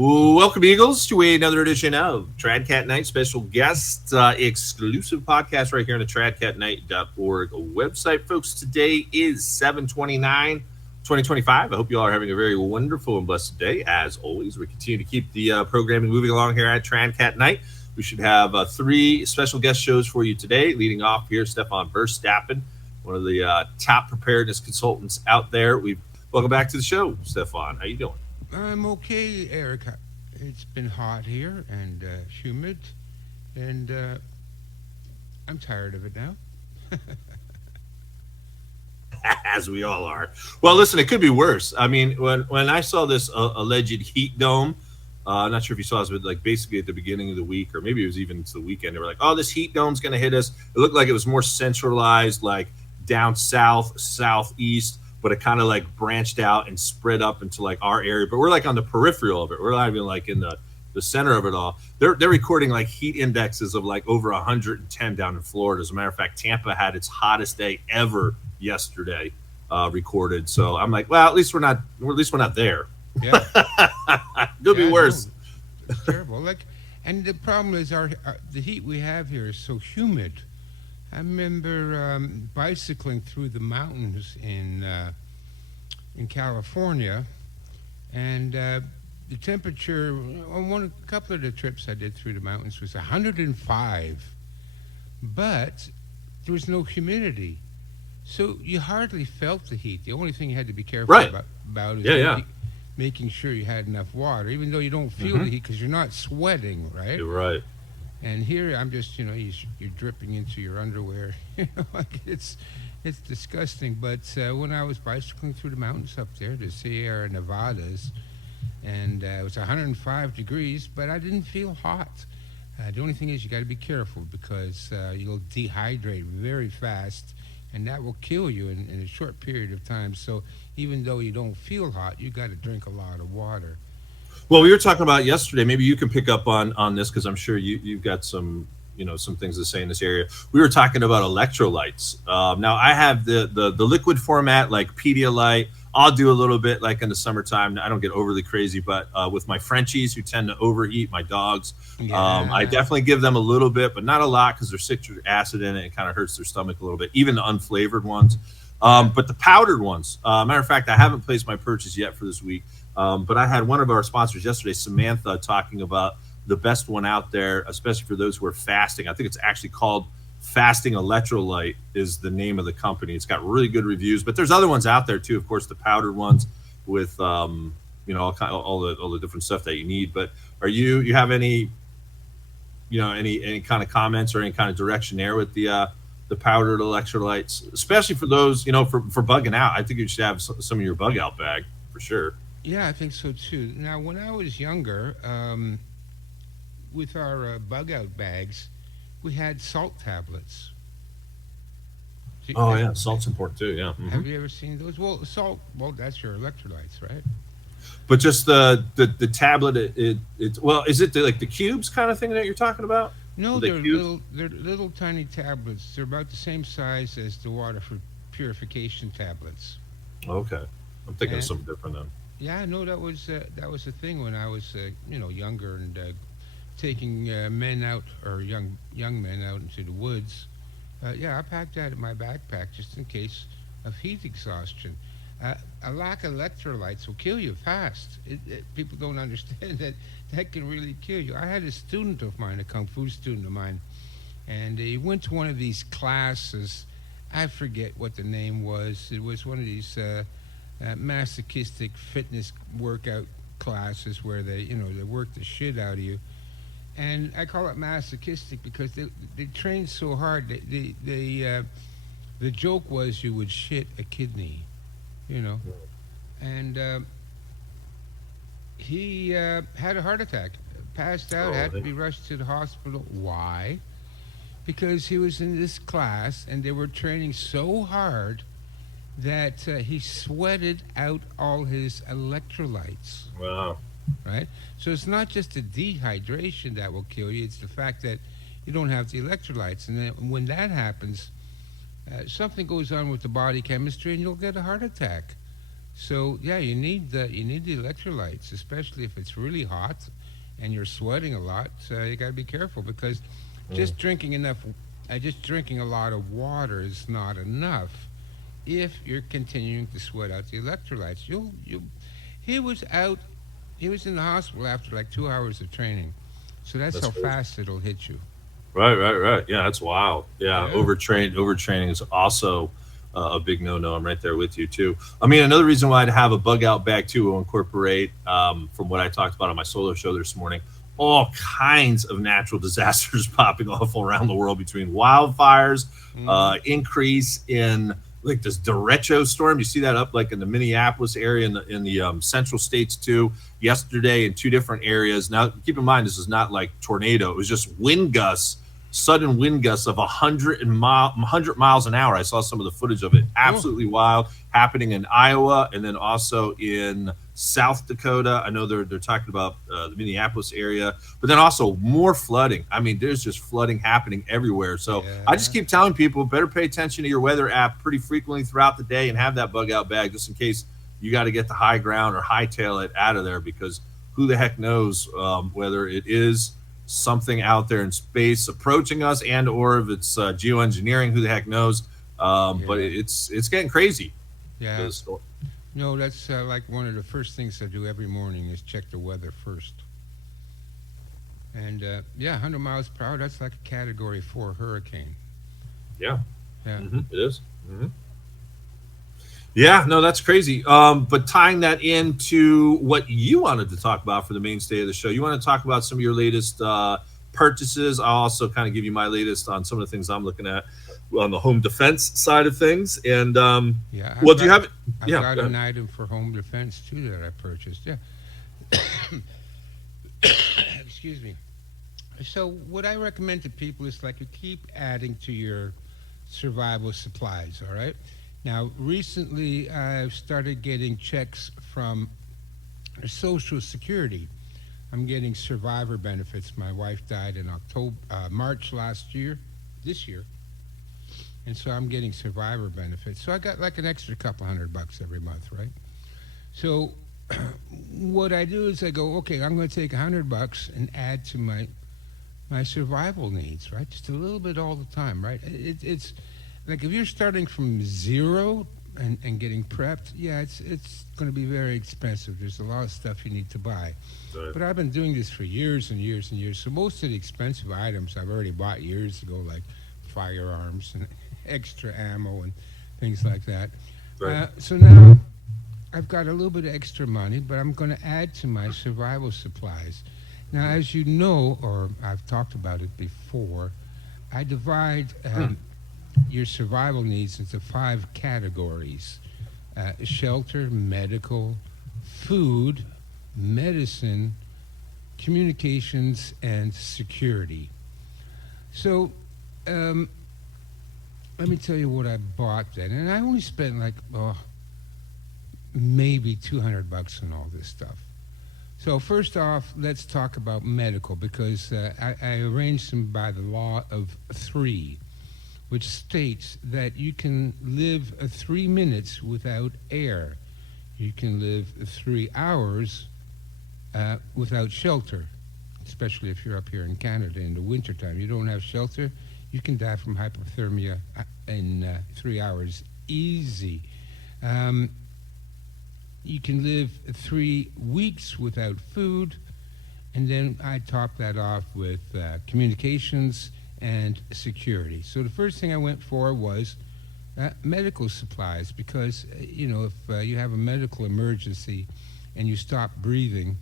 Welcome, Eagles, to another edition of Tradcat Night. Special guest, exclusive podcast right here on the tradcatnight.org website. Folks, today is 7/29/2025. I hope you all are having a very wonderful and blessed day. As always, we continue to keep the programming moving along here at Tradcat Night. We should have three special guest shows for you today. Leading off here, Stefan, one of the top preparedness consultants out there. Welcome back to the show, Stefan. How you doing? I'm okay, Eric. It's been hot here and humid, and I'm tired of it now. As we all are. Well, listen, it could be worse. I mean, when I saw this alleged heat dome, I'm not sure if you saw this, but like basically at the beginning of the week, or maybe it was even to the weekend, they were like, "Oh, this heat dome's going to hit us." It looked like it was more centralized, like down south, southeast, but it kind of like branched out and spread up into like our area. But we're like on the peripheral of it. We're not even like in the center of it all. They're recording like heat indexes of like over 110 down in Florida. As a matter of fact, Tampa had its hottest day ever yesterday recorded. So I'm like, well, at least we're not there. Yeah, Could be worse. No, it's terrible. And the problem is the heat we have here is so humid. I remember bicycling through the mountains in California, and the temperature on a couple of the trips I did through the mountains was 105, but there was no humidity, so you hardly felt the heat. The only thing you had to be careful about is making sure you had enough water, even though you don't feel the heat because you're not sweating, right? You're right. And here I'm just, you're dripping into your underwear. It's disgusting. But when I was bicycling through the mountains up there, the Sierra Nevadas, and it was 105 degrees, but I didn't feel hot. The only thing is you got to be careful because you'll dehydrate very fast, and that will kill you in a short period of time. So even though you don't feel hot, you got to drink a lot of water. Well, we were talking about yesterday. Maybe you can pick up on this because I'm sure you've got some things to say in this area. We were talking about electrolytes. Now I have the liquid format like Pedialyte. I'll do a little bit like in the summertime. I don't get overly crazy, but with my Frenchies who tend to overeat, my dogs, I definitely give them a little bit, but not a lot because there's citric acid in it. It kind of hurts their stomach a little bit. Even the unflavored ones, but the powdered ones. Matter of fact, I haven't placed my purchase yet for this week. But I had one of our sponsors yesterday, Samantha, talking about the best one out there, especially for those who are fasting. I think it's actually called Fasting Electrolyte is the name of the company. It's got really good reviews, but there's other ones out there too. Of course, the powdered ones with all the different stuff that you need. But you have any kind of comments or any kind of direction there with the powdered electrolytes, especially for those for bugging out? I think you should have some of your bug out bag for sure. Yeah, I think so too. Now, when I was younger, with our bug out bags, we had salt tablets. Yeah, salt's important too. Yeah. Have you ever seen those? Well, salt. Well, that's your electrolytes, right? But just the tablet. Is it like the cubes kind of thing that you're talking about? No, they're little tiny tablets. They're about the same size as the water for purification tablets. Okay, I'm thinking of something different then. Yeah, no, that was a thing when I was younger and taking men out or young men out into the woods. I packed that in my backpack just in case of heat exhaustion. A lack of electrolytes will kill you fast. People don't understand that can really kill you. I had a student of mine, a kung fu student of mine, and he went to one of these classes. I forget what the name was. It was one of these masochistic fitness workout classes where they work the shit out of you. And I call it masochistic because they train so hard. The joke was you would shit a kidney, and he had a heart attack, passed out, had to be rushed to the hospital. Why? Because he was in this class and they were training so hard that he sweated out all his electrolytes. Wow. Right? So it's not just the dehydration that will kill you, it's the fact that you don't have the electrolytes. And then when that happens, something goes on with the body chemistry and you'll get a heart attack. So yeah, you need the electrolytes, especially if it's really hot and you're sweating a lot. You got to be careful because Mm, just drinking a lot of water is not enough if you're continuing to sweat out the electrolytes. You he was out he was in the hospital after like 2 hours of training. So that's that's how crazy. fast it'll hit you. Right, right, right. Yeah, that's wild. Yeah, Yeah. overtraining is also a big no-no. I'm right there with you too. I mean, another reason why I'd have a bug out bag too will incorporate, from what I talked about on my solo show this morning, all kinds of natural disasters popping off around the world between wildfires, Hmm. increase in like this derecho storm. You see that up like in the Minneapolis area in the central states too. Yesterday in two different areas. Now, keep in mind, this is not like tornado. It was just wind gusts, sudden wind gusts of 100 miles an hour. I saw some of the footage of it. Oh, Absolutely wild, happening in Iowa and then also in South Dakota. I know they're talking about the Minneapolis area, but then also more flooding. I mean, there's just flooding happening everywhere. So I just yeah. keep telling people better pay attention to your weather app pretty frequently throughout the day and have that bug out bag just in case you got to get the high ground or hightail it out of there because who the heck knows whether it is something out there in space approaching us and or if it's geoengineering, who the heck knows. But Yeah. it's getting crazy. Yeah. The storm. No, that's like one of the first things I do every morning is check the weather first. And yeah, 100 miles per hour, that's like a category 4 hurricane. Yeah, Yeah. it is. Yeah, no, that's crazy. But tying that into what you wanted to talk about for the mainstay of the show, you want to talk about some of your latest purchases. I'll also kind of give you my latest on some of the things I'm looking at on the home defense side of things. And Yeah, well, do you have it? I've Yeah, got go an ahead. item for home defense too that I purchased. Yeah. Excuse me. So what I recommend to people is like you keep adding to your survival supplies, all right? Now, recently I've started getting checks from Social Security. I'm getting survivor benefits. My wife died in March last year, this year, and so I'm getting survivor benefits. So I got like an extra couple $100 every month, right? So what I do is I go, okay, I'm going to take $100 and add to my survival needs, right? Just a little bit all the time, right? It's like if you're starting from zero and getting prepped, yeah, it's going to be very expensive. There's a lot of stuff you need to buy. Right. But I've been doing this for years and years and years. So most of the expensive items I've already bought years ago, like firearms and extra ammo and things like that. Right. So now I've got a little bit of extra money, but I'm going to add to my survival supplies. Now, as you know, or I've talked about it before, I divide your survival needs into 5 categories: shelter, medical, food, medicine, communications, and security. So, um, let me tell you what I bought then. And I only spent like, maybe $200 on all this stuff. So first off, let's talk about medical because I arranged them by the law of three, which states that you can live 3 minutes without air. You can live 3 hours without shelter, especially if you're up here in Canada in the wintertime. You don't have shelter, you can die from hypothermia in 3 hours. Easy. Um, you can live 3 weeks without food, and then I top that off with communications and security. So the first thing I went for was medical supplies because if you have a medical emergency and you stop breathing,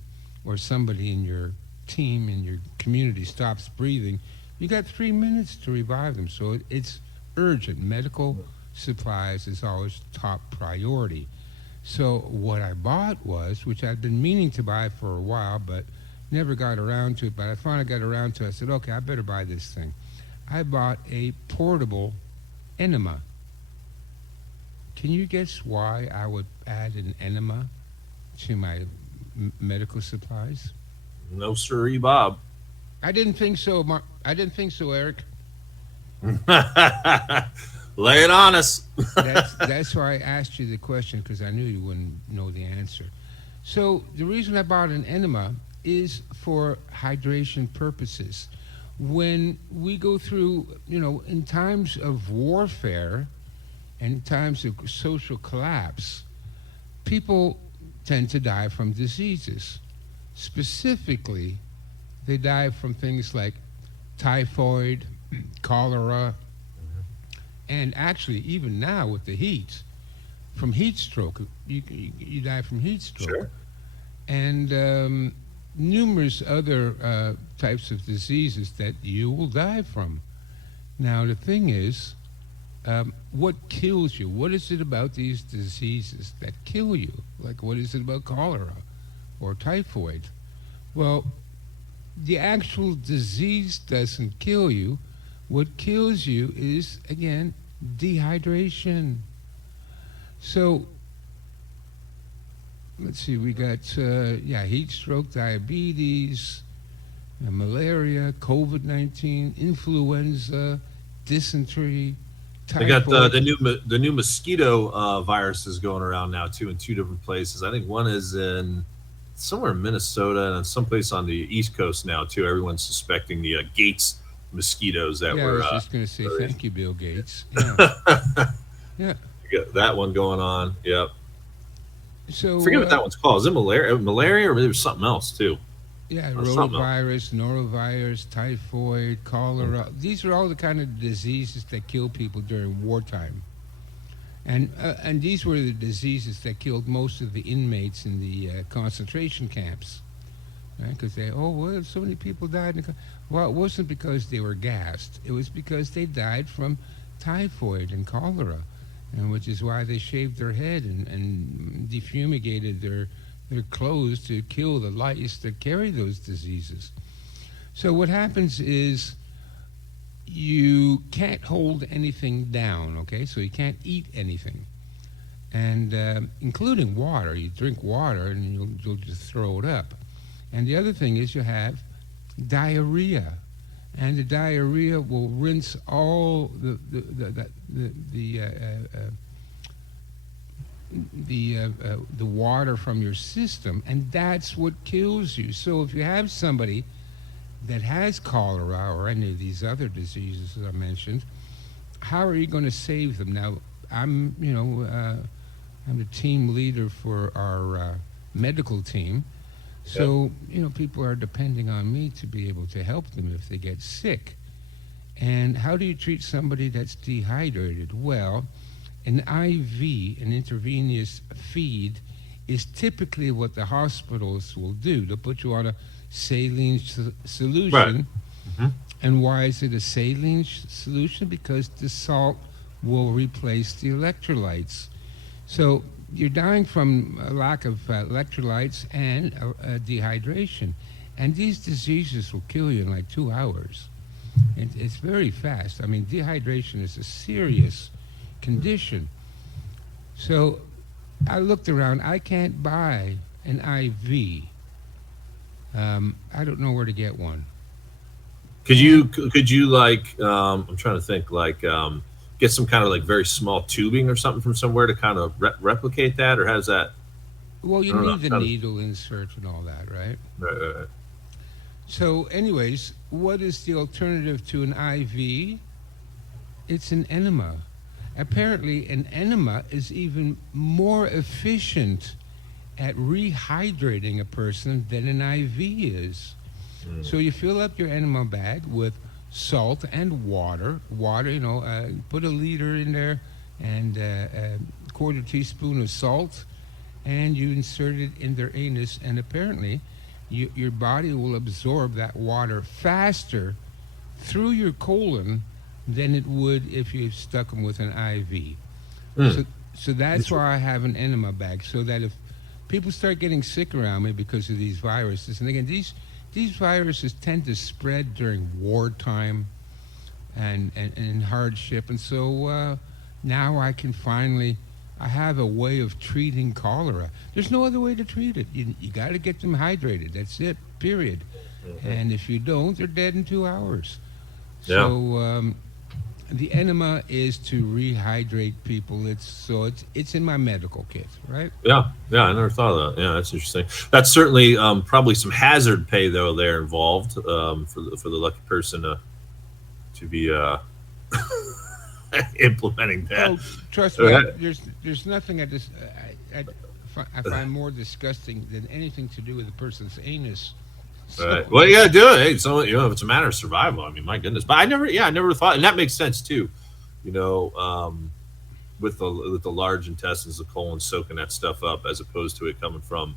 or somebody in your team in your community stops breathing, you got 3 minutes to revive them. So it's urgent. Medical supplies is always top priority. So what I bought was, which I'd been meaning to buy for a while, but never got around to it, but I finally got around to it. I said, okay, I better buy this thing. I bought a portable enema. Can you guess why I would add an enema to my medical supplies? No siree, Bob. I didn't think so, I didn't think so, Eric. Lay it on us. That's why I asked you the question because I knew you wouldn't know the answer. So the reason I bought an enema is for hydration purposes. When we go through, in times of warfare and times of social collapse, people tend to die from diseases. Specifically, they die from things like typhoid, cholera, and actually, even now with the heat, from heat stroke, you die from heat stroke, Sure. and numerous other types of diseases that you will die from. Now, the thing is, what kills you? What is it about these diseases that kill you? Like, what is it about cholera or typhoid? Well, the actual disease doesn't kill you. What kills you is, again, dehydration. So, let's see, we got, heat stroke, diabetes, malaria, COVID 19, influenza, dysentery, They got typhoid. the new mosquito viruses going around now too in two different places. I think one is in somewhere in Minnesota and someplace on the East Coast now too. Everyone's suspecting the Gates mosquitoes that Yeah, I were was just going to say raised. thank you, Bill Gates. Yeah, yeah. You got that one going on. Yep. I So, forget what that one's called. Is it malaria? Malaria, or maybe there's something else too. yeah, Something else. rotavirus, norovirus, typhoid, cholera. These are all the kind of diseases that kill people during wartime. And these were the diseases that killed most of the inmates in the concentration camps. Right? Because well, so many people died. Well, it wasn't because they were gassed. It was because they died from typhoid and cholera, and which is why they shaved their head and defumigated their clothes to kill the lice that carry those diseases. So what happens is you can't hold anything down, okay? So you can't eat anything, and including water. You drink water and you'll just throw it up. And the other thing is you have diarrhea, and the diarrhea will rinse all the water from your system, and that's what kills you. So if you have somebody that has cholera or any of these other diseases that I mentioned, how are you going to save them? Now, I'm the team leader for our medical team. Yep. So, people are depending on me to be able to help them if they get sick. And how do you treat somebody that's dehydrated? Well, an IV, an intravenous feed, is typically what the hospitals will do. They'll put you on a saline solution. Right. Hmm. And why is it a saline solution? Because the salt will replace the electrolytes. So you're dying from a lack of electrolytes and dehydration. And these diseases will kill you in like 2 hours. It's very fast. I mean, dehydration is a serious condition. So I looked around. I can't buy an IV. I don't know where to get one. And Could you like I'm trying to think like get some kind of like very small tubing or something from somewhere to kind of replicate that, or how's that? well, you I don't know. need the needle insert and all that, right? Right, right, right. So, anyways, what is the alternative to an IV? It's an enema. Apparently, an enema is even more efficient at rehydrating a person than an IV is. Mm. So you fill up your enema bag with salt and water. Water, put a liter in there and a quarter teaspoon of salt, and you insert it in their anus, and apparently your body will absorb that water faster through your colon than it would if you stuck them with an IV. Mm. So that's why I have an enema bag, so that if people start getting sick around me because of these viruses, and again, these viruses tend to spread during wartime and hardship, and so now I have a way of treating cholera. There's no other way to treat it. You got to get them hydrated. That's it, period. Mhm. And if you don't, they're dead in 2 hours. Yeah. So The enema is to rehydrate people. It's in my medical kit, right? Yeah, yeah, I never thought of that. Yeah, that's interesting. That's certainly probably some hazard pay though there involved for the lucky person to be implementing that. Oh, trust me. Right. There's nothing I find more disgusting than anything to do with a person's anus. Right. So Well, you gotta do it. Hey, so if it's a matter of survival, I mean, my goodness. But I never thought, and that makes sense too. You know, with the large intestines, the colon soaking that stuff up, as opposed to it coming from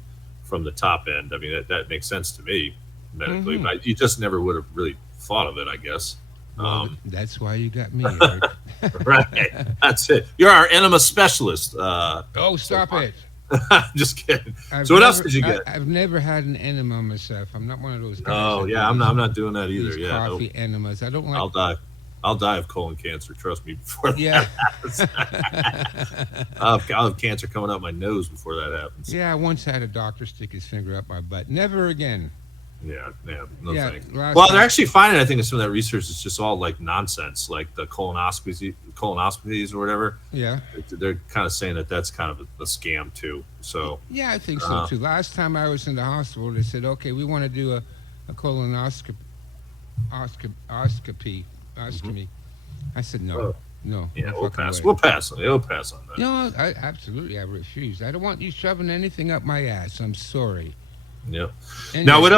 the top end. I mean, that makes sense to me medically. hmm But you just never would have really thought of it, I guess. well, Um, that's why you got me, Eric. right. That's it. You're our enema specialist. Oh, So stop far. it! Just kidding. So what else did you get? I've never had an enema myself. I'm not one of those guys Oh that yeah, do I'm not doing that either. these Yeah, no, coffee enemas. I don't like. I'll die. I'll die of colon cancer. Trust me. Before Yeah, that happens, I'll have cancer coming out my nose before that happens. yeah. I once had a doctor stick his finger up my butt. Never again. Yeah, yeah, no Yeah, thanks. last Well, they're time. actually finding. I think some of that research is just all like nonsense, like the colonoscopies or whatever. Yeah, They're kind of saying that that's kind of a scam too. So, yeah. I think so uh, too. Last time I was in the hospital, they said, "Okay, we want to do a colonoscopy, oscopy, mhm. ostomy." I said, "No, Oh, no, yeah, no we'll fucking pass. way." We'll pass on. We'll pass on that. No, I absolutely I refuse. I don't want you shoving anything up my ass. I'm sorry. Yeah. Now, Anyway,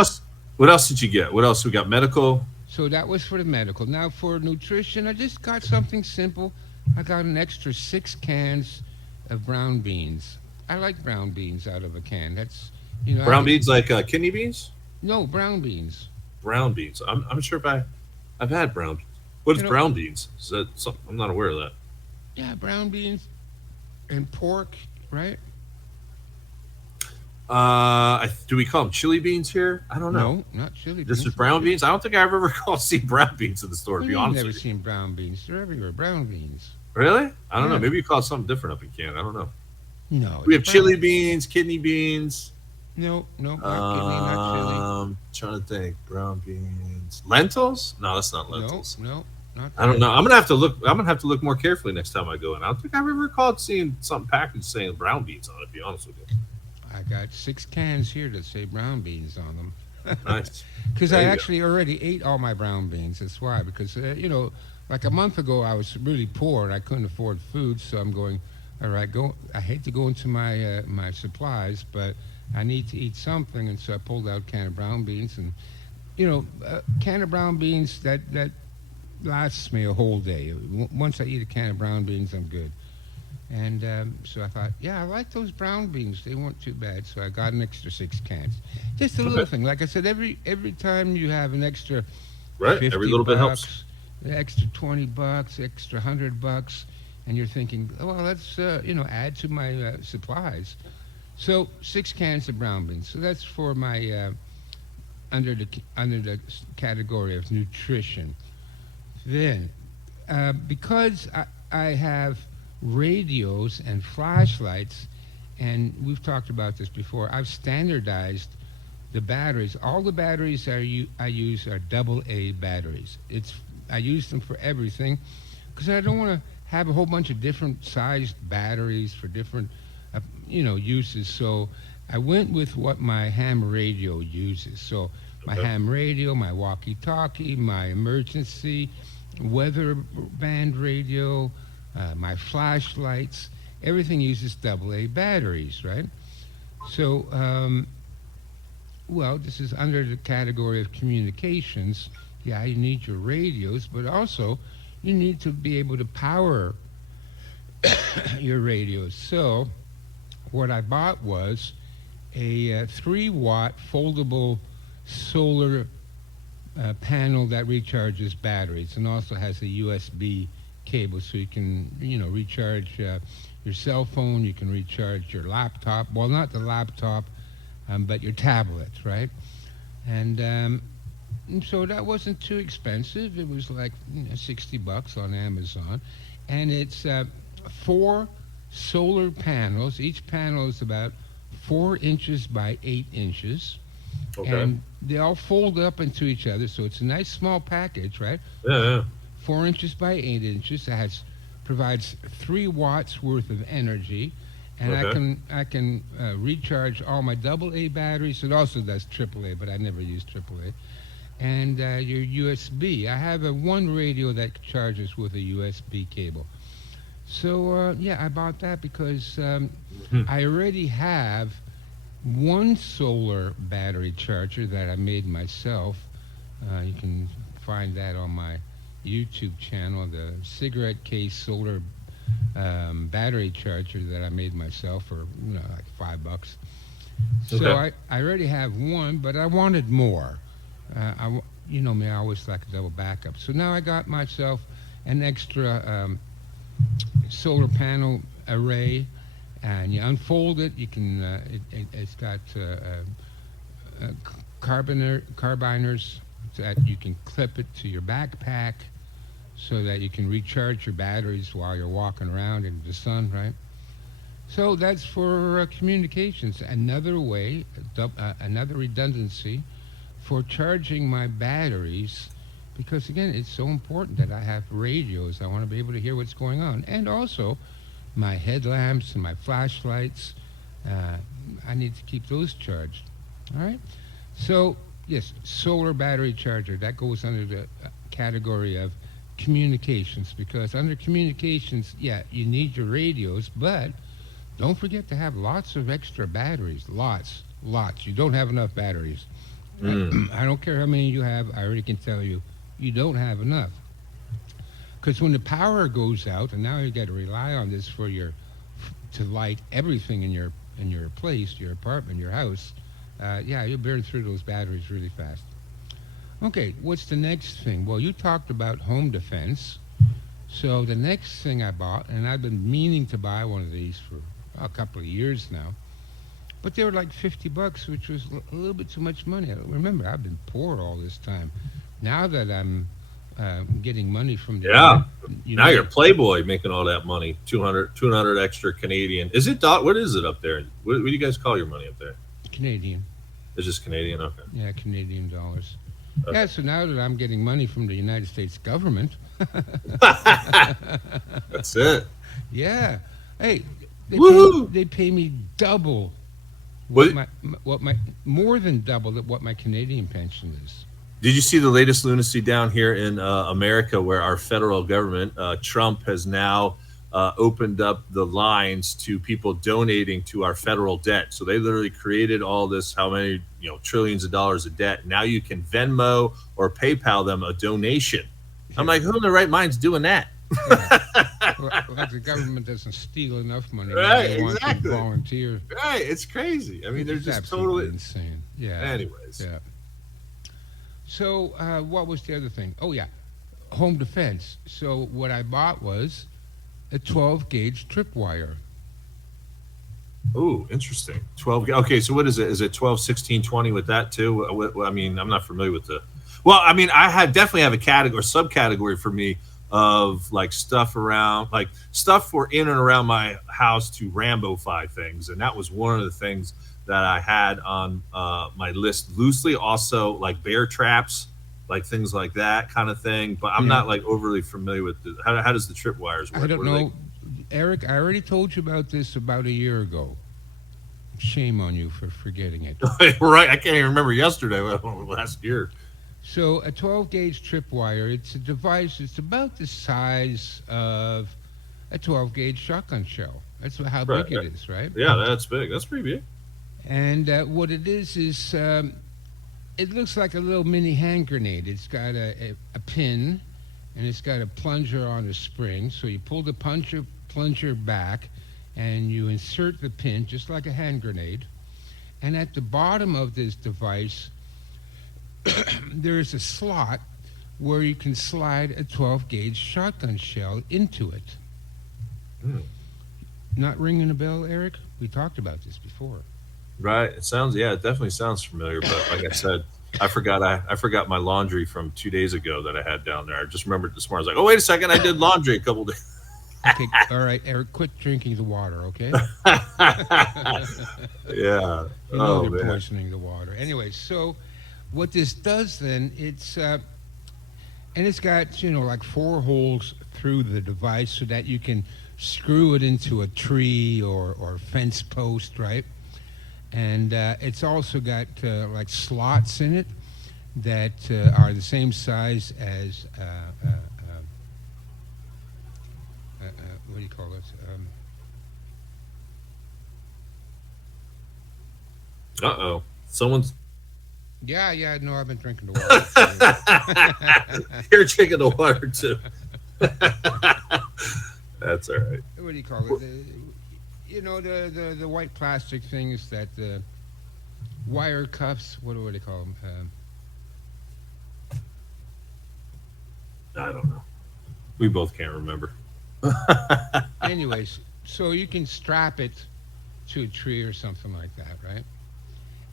What else did you get? What else we got? Medical. so that was for the medical. Now for nutrition, I just got something simple. I got an extra 6 cans of brown beans. I like brown beans out of a can. That's I Brown can, beans like kidney beans? no brown beans. Brown beans. I'm sure if I've had brown beans. What is You know, brown beans? Is that something? I'm not aware of that. yeah, brown beans and pork, right? Do we call them chili beans here? I don't know. No, not chili This is beans. brown beans. I don't think I've ever seen brown beans in the store. To Well, be you've honest never with you, seen brown beans. They're everywhere. Brown beans. really? I don't know. Yeah. Maybe you call it something different up in Canada. I don't know. No, We it's have brown. chili beans, kidney beans. No, no, not kidney, not chili. Trying to think. Brown beans, lentils? No, that's not No, lentils. no, not I don't that. know. I'm gonna have to look. I'm gonna have to look more carefully next time I go in. I don't think I've ever recalled seeing something packaged saying brown beans on it. To be honest with you. I got 6 cans here that say brown beans on them. Nice. Because I There you go. actually already ate all my brown beans. That's why. Because, like a month ago, I was really poor and I couldn't afford food. So I'm going, all right, go. I hate to go into my supplies, but I need to eat something. And so I pulled out a can of brown beans. And, a can of brown beans, that lasts me a whole day. Once I eat a can of brown beans, I'm good. And so I thought, yeah, I like those brown beans. They weren't too bad. So I got an extra 6 cans. Just a little Okay. thing. Like I said, every time you have an extra Right. Every 50 little bit helps. bucks, an extra 20 bucks, extra 100 bucks, and you're thinking, oh, well, let's, add to my supplies. So 6 cans of brown beans. So that's for my under the category of nutrition. Then, because I have radios and flashlights, and we've talked about this before, I've standardized the batteries. All the batteries I use are double A batteries. I use them for everything because I don't want to have a whole bunch of different sized batteries for different uses. So I went with what my ham radio uses. So my Okay. ham radio, my walkie-talkie, my emergency weather band radio, my flashlights, everything uses double A batteries, right? So, well, this is under the category of communications. Yeah, you need your radios, but also you need to be able to power your radios. So, what I bought was a 3-watt foldable solar panel that recharges batteries and also has a USB cable so you can, recharge your cell phone, you can recharge your laptop. Well, not the laptop, but your tablet, right? And so that wasn't too expensive. It was like $60 on Amazon. And it's 4 solar panels. Each panel is about 4 inches by 8 inches. Okay. And they all fold up into each other. So it's a nice small package, right? Yeah. Yeah. 4 inches by 8 inches. That has provides 3 watts worth of energy, and I Okay. can recharge all my AA batteries. It also does AAA, but I never use AAA. And your USB. I have a one radio that charges with a USB cable. So yeah, I bought that because Mhm. I already have one solar battery charger that I made myself. You can find that on my YouTube channel, the cigarette case solar battery charger that I made myself for like $5. So Okay. I already have one, but I wanted more. You know me, I always like a double backup. So now I got myself an extra solar panel array, and you unfold it. You can it's got carbiners that you can clip it to your backpack so that you can recharge your batteries while you're walking around in the sun, right? So that's for communications. Another way, another redundancy for charging my batteries, because again, it's so important that I have radios. I want to be able to hear what's going on, and also my headlamps and my flashlights. Uh, I need to keep those charged. All right. So yes, solar battery charger that goes under the category of communications, because under communications, yeah, you need your radios, but don't forget to have lots of extra batteries. Lots. You don't have enough batteries. Mm. I don't care how many you have. I already can tell you, you don't have enough. Because when the power goes out, and now you got to rely on this for your to light everything in your place, your apartment, your house. Yeah, you burn through those batteries really fast. Okay, what's the next thing? Well, you talked about home defense. So the next thing I bought, and I've been meaning to buy one of these for a couple of years now, but they were like $50, which was a little bit too much money. Remember, I've been poor all this time. Now that I'm getting money from the Yeah. Now you're United Playboy making all that money. 200 extra Canadian. Is it dot? What is it up there? What do you guys call your money up there? Canadian, It's just Canadian. Okay. yeah, Canadian dollars. Okay. Yeah, so now that I'm getting money from the United States government, That's it. yeah, hey, Woohoo! they pay me double What what my more than double what my Canadian pension is. did you see the latest lunacy down here in America, where our federal government, Trump, has now opened up the lines to people donating to our federal debt? So they literally created all this, how many trillions of dollars of debt. Now you can Venmo or PayPal them a donation. I'm Yeah, like, who in their right mind's doing that? yeah. Like the government doesn't steal enough money. Now Right, they want you to exactly. volunteer. Right, it's crazy. I mean, they're It's just absolutely totally. insane. Yeah, Anyways, yeah. So what was the other thing? Oh yeah, home defense. So what I bought was a 12 gauge tripwire. ooh, interesting. 12. Okay, so what is it? Is it 12, 16, 20 with that too? I mean, I'm not familiar with the. Well, I mean, I had definitely have a category, subcategory for me of like stuff around, like stuff for in and around my house to Rambo-fy things, and that was one of the things that I had on my list loosely. Also, like bear traps, like things like that kind of thing. But I'm Yeah. not like overly familiar with how does the tripwires I work? don't What are they? know, Eric. I already told you about this about a year ago. Shame on you for forgetting it. Right, I can't even remember yesterday, last year. So a 12 gauge tripwire, it's a device, it's about the size of a 12 gauge shotgun shell. That's how Right. big it is, right? Yeah, that's big. That's pretty big. And what it is it looks like a little mini hand grenade. It's got a pin, and it's got a plunger on a spring. So you pull the plunger back, and you insert the pin just like a hand grenade. And at the bottom of this device, there is a slot where you can slide a 12 gauge shotgun shell into it. Hmm. Not ringing a bell, Eric? We talked about this before. Right. It sounds. Yeah, it definitely sounds familiar. But like I said, I forgot my laundry from 2 days ago that I had down there. I just remembered this morning. I was like, oh wait a second, I did laundry a couple days. Okay, all right, Eric, quit drinking the water, okay? Yeah. You know Oh they're man. poisoning the water. Anyway, so what this does then, and it's got like four holes through the device so that you can screw it into a tree or fence post, right? And it's also got like slots in it that are the same size as what do you call it? Uh-oh. Someone's Yeah, yeah. No, I've been drinking the water. here drinking the water too. That's all right. What do you call it? The white plastic things that wire cuffs. What do they call them? I don't know. We both can't remember. Anyways, so you can strap it to a tree or something like that, right?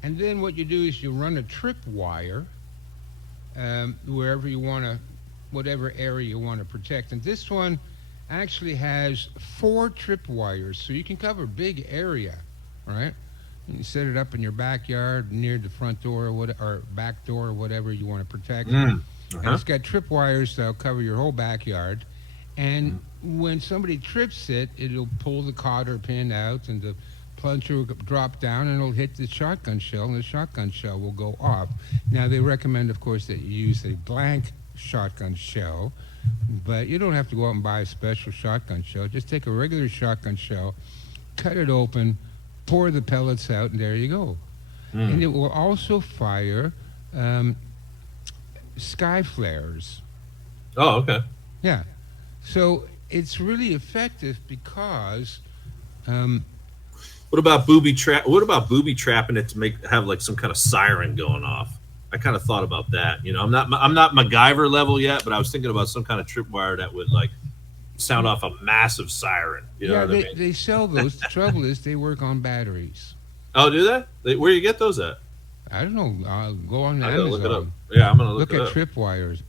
And then what you do is you run a trip wire wherever you want to, whatever area you want to protect. And this one actually has 4 trip wires, so you can cover a big area, right? You can set it up in your backyard near the front door or back door or whatever you want to protect. And it's got trip wires that'll cover your whole backyard. And when somebody trips it, it'll pull the cotter pin out and the plunger will drop down and it'll hit the shotgun shell and the shotgun shell will go off. Now, they recommend, of course, that you use a blank shotgun shell, but you don't have to go out and buy a special shotgun shell. Just take a regular shotgun shell, cut it open, pour the pellets out, and there you go. And it will also fire sky flares. Oh, okay. Yeah. So it's really effective because What about booby trap? What about booby trapping it to have like some kind of siren going off? I kind of thought about that. I'm not MacGyver level yet, but I was thinking about some kind of tripwire that would like sound off a massive siren. You know what I mean? They sell those. The trouble is they work on batteries. Oh, do they? Where do you get those at? I don't know. I'll go on I gotta Amazon. look it up. Yeah, I'm gonna look it at up. tripwires.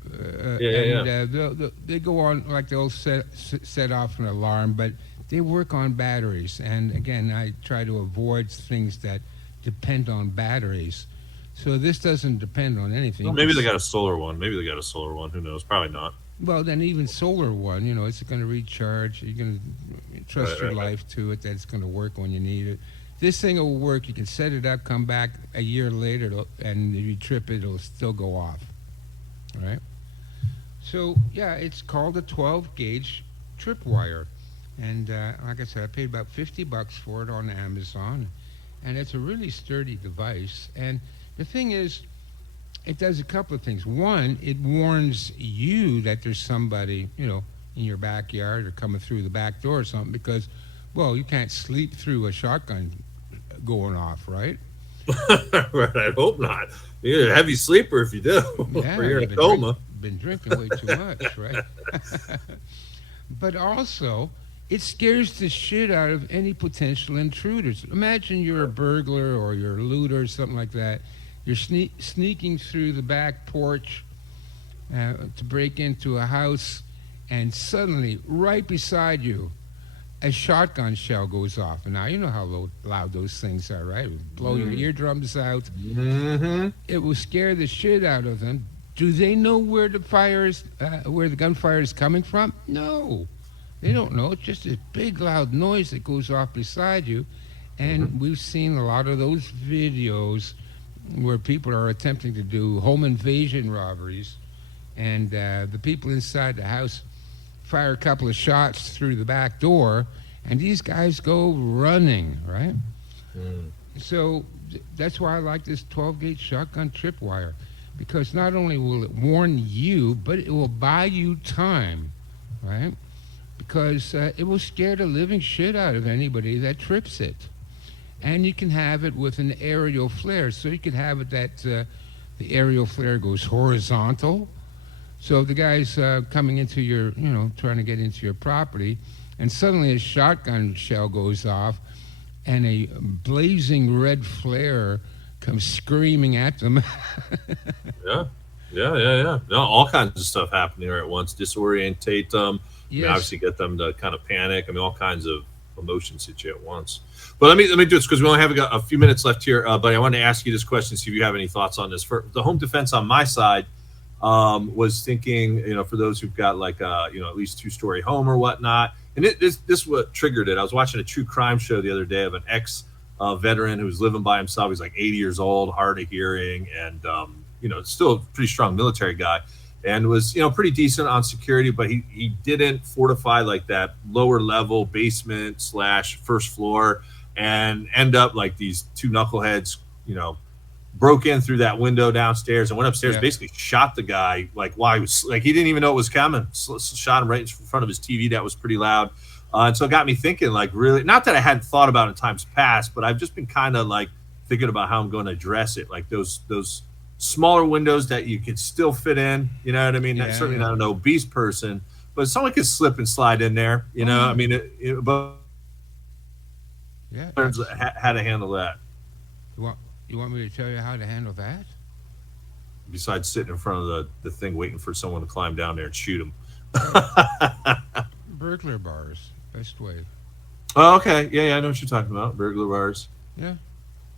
They go on like they'll set off an alarm, but they work on batteries. And again, I try to avoid things that depend on batteries. So this doesn't depend on anything. Well, maybe they got a solar one. Who knows? Probably not. Well, then even solar one, it's going to recharge. You're going to trust your life to it that it's going to work when you need it. This thing will work. You can set it up, come back a year later, and if you trip it, it'll still go off. All right? So, yeah, it's called a 12-gauge tripwire. And like I said, I paid about $50 for it on Amazon. And it's a really sturdy device. And the thing is, it does a couple of things. One, it warns you that there's somebody, in your backyard or coming through the back door or something because, well, you can't sleep through a shotgun going off, right? Right, I hope not. You're a heavy sleeper if you do. Yeah, or you're in a coma. Been drinking way too much, right? But also, it scares the shit out of any potential intruders. Imagine you're a burglar or you're a looter or something like that. You're sneaking through the back porch to break into a house, and suddenly, right beside you, a shotgun shell goes off. And now you know how loud those things are, right? It will blow your eardrums out. Mm-hmm. It will scare the shit out of them. Do they know where the gunfire is coming from? No, they don't know. It's just a big loud noise that goes off beside you. And we've seen a lot of those videos where people are attempting to do home invasion robberies, and the people inside the house fire a couple of shots through the back door, and these guys go running, right? So that's why I like this 12-gauge shotgun tripwire, because not only will it warn you, but it will buy you time, right? Because it will scare the living shit out of anybody that trips it. And you can have it with an aerial flare. So you can have it that the aerial flare goes horizontal. So if the guy's coming into your, trying to get into your property, and suddenly a shotgun shell goes off, and a blazing red flare comes screaming at them. Yeah. No, all kinds of stuff happening there at once. Disorientate them. Yes. Obviously get them to kind of panic. All kinds of emotions hit you at once. But let me do this because we only have a few minutes left here. But I wanted to ask you this question, see if you have any thoughts on this. For the home defense on my side, Was thinking, for those who've got like at least two-story home or whatnot. And this what triggered it. I was watching a true crime show the other day of an ex veteran who was living by himself. He's like 80 years old, hard of hearing, and still a pretty strong military guy, and was pretty decent on security, but he didn't fortify like that lower level basement slash first floor, and end up like these two knuckleheads, broke in through that window downstairs and went upstairs, Yeah. basically shot the guy like while he was like, he didn't even know it was coming. Shot him right in front of his TV that was pretty loud. And so it got me thinking, like, really, not that I hadn't thought about it in times past, but I've just been kind of like thinking about how I'm going to address it, like those smaller windows that you could still fit in. You know what I mean? That's Yeah, certainly yeah. not an obese person, but someone could slip and slide in there. Oh I yeah. mean, but Yeah. learns how to handle that. You want you want me to tell you how to handle that? Besides sitting in front of the thing waiting for someone to climb down there and shoot him. Well, burglar bars, best way. Oh, okay. Yeah, I know what you're talking about. Burglar bars. Yeah.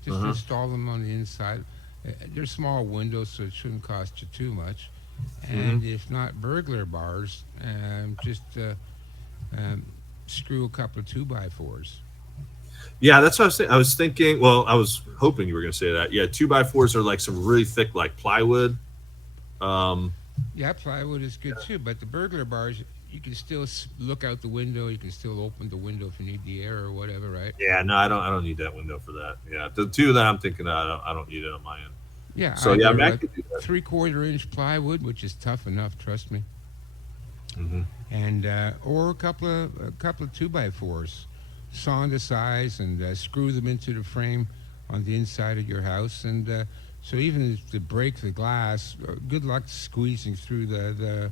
Just Uh-huh. install them on the inside. They're small windows, so it shouldn't cost you too much. Hmm. And if not burglar bars, just um, screw a couple of two by fours. Yeah, that's what I was thinking. I was thinking. Well, I was hoping you were going to say that. Yeah, two by fours are like some really thick, like plywood. Um, Yeah, plywood is good too, but the burglar bars, you can still look out the window. You can still open the window if you need the air or whatever, right? yeah, no, I don't. I don't need that window for that. Yeah, the two that I'm thinking of, I don't need it on my end. Yeah, So yeah, I mean, either I a could do that. 3/4 inch plywood, which is tough enough, trust me, Hmm. and or a couple of two by fours, saw the size and screw them into the frame on the inside of your house, and so even if they break the glass, good luck squeezing through the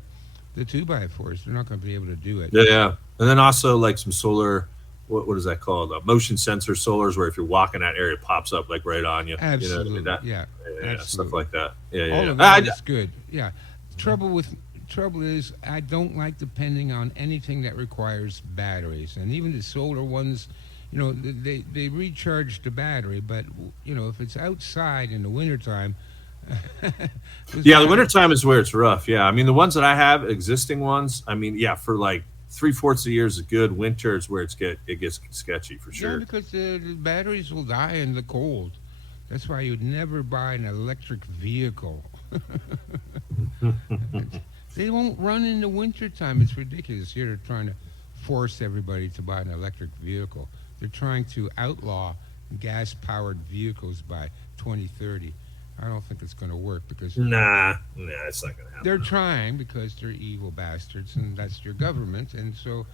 two by fours. They're not going to be able to do it. Yeah, yeah, and then also like some solar. What is that called? Motion sensor solars, where if you're walking that area, it pops up like right on you. You know what I mean? Absolutely, That, yeah, yeah, stuff absolutely. like that. Yeah, yeah, All yeah. of that is good. Yeah. Trouble is I don't like depending on anything that requires batteries, and even the solar ones. They recharge the battery, but if it's outside in the wintertime, those Yeah, the batteries. wintertime is where it's rough. Yeah. I mean, the ones that I have, existing ones, I mean, yeah, for like three-fourths of the year is good. Winter is where it gets sketchy for Yeah, sure. because the batteries will die in the cold. That's why you'd never buy an electric vehicle. They won't run in the wintertime. It's ridiculous. Here they're trying to force everybody to buy an electric vehicle. They're trying to outlaw gas powered vehicles by 2030. I don't think it's going to work because Nah, it's not gonna they're happen. trying because they're evil bastards and that's your government. And so,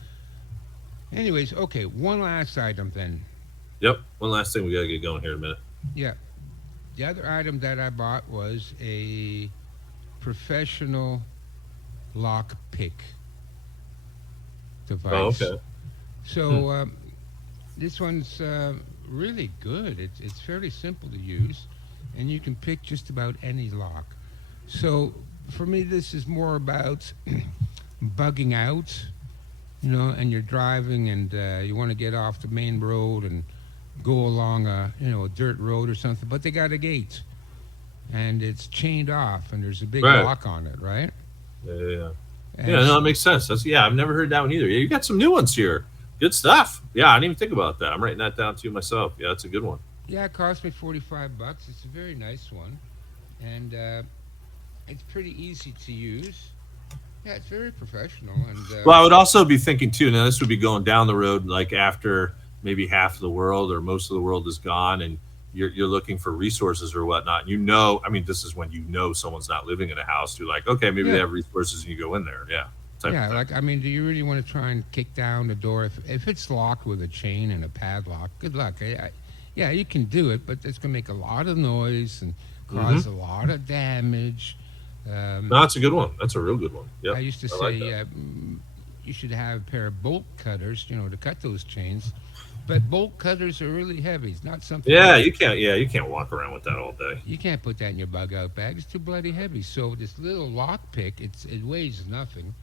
anyways, okay, one last item then. Yep. One last thing, we gotta get going here in a minute. Yeah, the other item that I bought was a professional lock pick Oh, device. okay. Hmm. So this one's really good. It's fairly simple to use, and you can pick just about any lock. So for me, this is more about bugging out, and you're driving and you want to get off the main road and go along a dirt road or something, but they got a gate and it's chained off and there's a big Right. lock on it, right? Yeah, yeah, yeah. Yeah, And no, that makes sense. I've never heard that one either. Yeah, you got some new ones here. Good stuff. Yeah, I didn't even think about that. I'm writing that down too myself. Yeah, that's a good one. yeah, it cost me $45. It's a very nice one, and it's pretty easy to use. Yeah, it's very professional, and Well, I would also be thinking too. Now, this would be going down the road, like after maybe half of the world or most of the world is gone, and you're looking for resources or whatnot. And I mean, this is when someone's not living in a house. You're like, okay, maybe they yeah, have resources, and you go in there. Yeah, type of yeah. thing. Like, I mean, do you really want to try and kick down the door if it's locked with a chain and a padlock? Good luck. Yeah, you can do it, but it's going to make a lot of noise and Hmm. cause a lot of damage. Um, No, that's a good one. That's a real good one. I Yep, used to I like say that. you should have a pair of bolt cutters, to cut those chains. But bolt cutters are really heavy. It's not something Yeah, you can't. Yeah, you can't walk around with that all day. you can't put that in your bug out bag. It's too bloody heavy. So this little lock pick, it weighs nothing.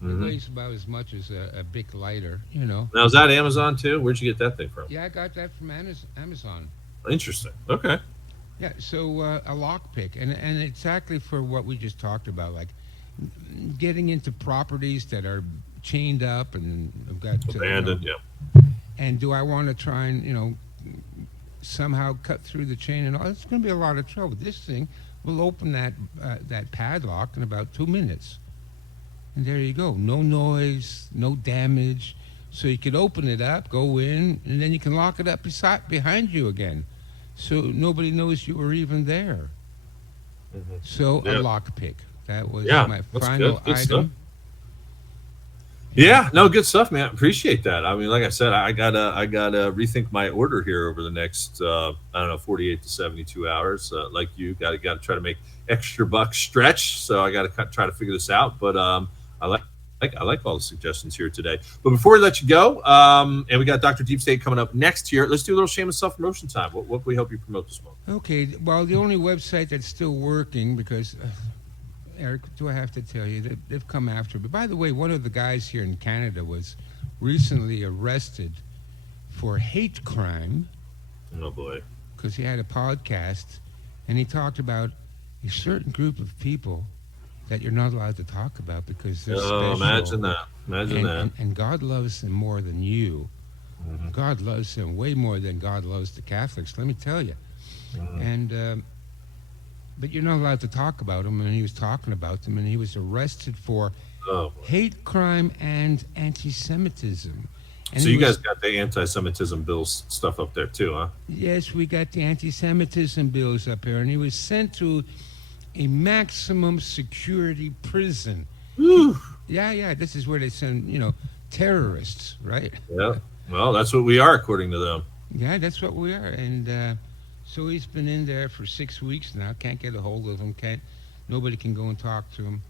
It Hmm. weighs about as much as a big lighter. Now, is that Amazon too? Where'd you get that thing from? Yeah, I got that from Amazon. Interesting. Okay. Yeah, so a lockpick, and exactly for what we just talked about, like getting into properties that are chained up and have got Abandoned. Yeah. and do I want to try and somehow cut through the chain and all? It's going to be a lot of trouble. This thing will open that padlock in about 2 minutes, and there you go. No noise, no damage. So you could open it up, go in, and then you can lock it up behind you again, so nobody knows you were even there. So a Yeah. lockpick. That was Yeah. my That's final good. Good stuff. item. Yeah, no, good stuff, man. Appreciate that. I mean, like I said, I gotta rethink my order here over the next I don't know 48 to 72 hours. Like you, gotta try to make extra bucks stretch. So I gotta try to figure this out. But I like all the suggestions here today. But before we let you go, and we got Dr. Deep State coming up next here. Let's do a little shameless self promotion time. What can we help you promote this month? Okay, well, the only website that's still working because, Eric, do I have to tell you that they've come after me? By the way, one of the guys here in Canada was recently arrested for hate crime Oh boy. because he had a podcast and he talked about a certain group of people that you're not allowed to talk about because they're Oh, special. imagine that. Imagine And, that. and God loves them more than you. Mhm. God loves them way more than God loves the Catholics, let me tell you. Mhm. And but you're not allowed to talk about him, and he was talking about them, and he was arrested for Oh, boy. hate crime and anti-Semitism. And So he you was, guys got the anti-Semitism bills stuff up there too, huh? yes, we got the anti-Semitism bills up here, and he was sent to a maximum security prison. Whew. Yeah, this is where they send, terrorists, right? Yeah. Well, that's what we are according to them. Yeah, that's what we are. And so he's been in there for 6 weeks now. Can't get a hold of him. Nobody can go and talk to him.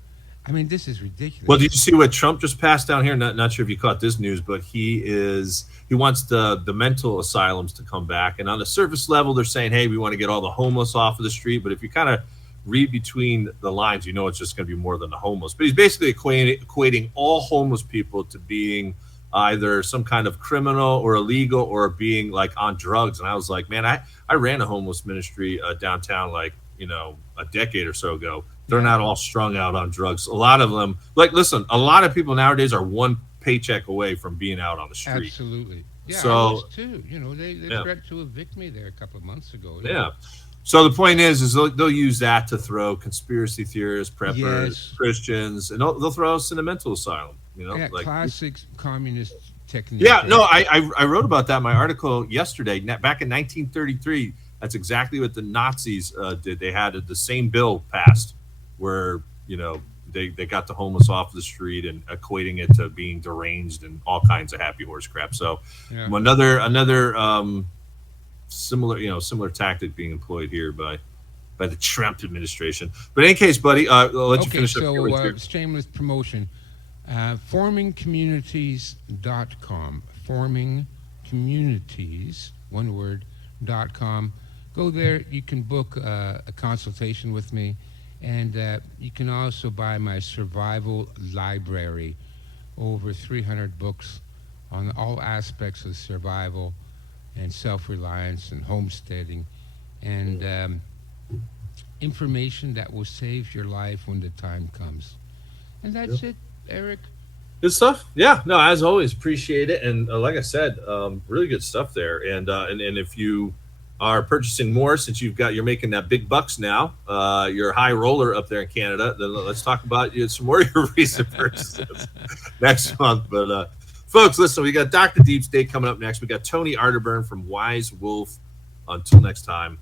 I mean, this is ridiculous. Well, did you see what Trump just passed down here? Not sure if you caught this news, but he wants the mental asylums to come back. And on the surface level, they're saying, hey, we want to get all the homeless off of the street. But if you kind of read between the lines, you know it's just going to be more than the homeless. But he's basically equating all homeless people to being either some kind of criminal or illegal or being like on drugs. And I was like, man, I ran a homeless ministry downtown like, a decade or so ago. They're not all strung out on drugs. A lot of them, like, listen, a lot of people nowadays are one paycheck away from being out on the street. Absolutely. Yeah, So- I was too. They Yeah. threatened to evict me there a couple of months ago. Yeah. So the point is they'll use that to throw conspiracy theorists, preppers, Yes. Christians, and they'll throw us in a mental asylum. Yeah, like classic communist technique. yeah. right? No, I wrote about that in my article yesterday. Back in 1933, that's exactly what the Nazis did. They had the same bill passed where they got the homeless off the street and equating it to being deranged and all kinds of happy horse crap. So Yeah. another similar tactic being employed here by the Trump administration. But in any case, buddy, I'll let you Okay, finish up here with so your- shameless promotion. Formingcommunities.com. Formingcommunities, one word, .com. Go there. You can book a consultation with me. And you can also buy my survival library, over 300 books on all aspects of survival and self-reliance and homesteading and information that will save your life when the time comes. And that's it, Eric. Good stuff. Yeah, no, as always, appreciate it. And like I said, really good stuff there. And if you are purchasing more, since you're making that big bucks now, you're a high roller up there in Canada, then let's talk about some more of your recent purchases next month. But folks, listen, we got Dr. Deep State coming up next. We got Tony Arterburn from Wise Wolf. Until next time.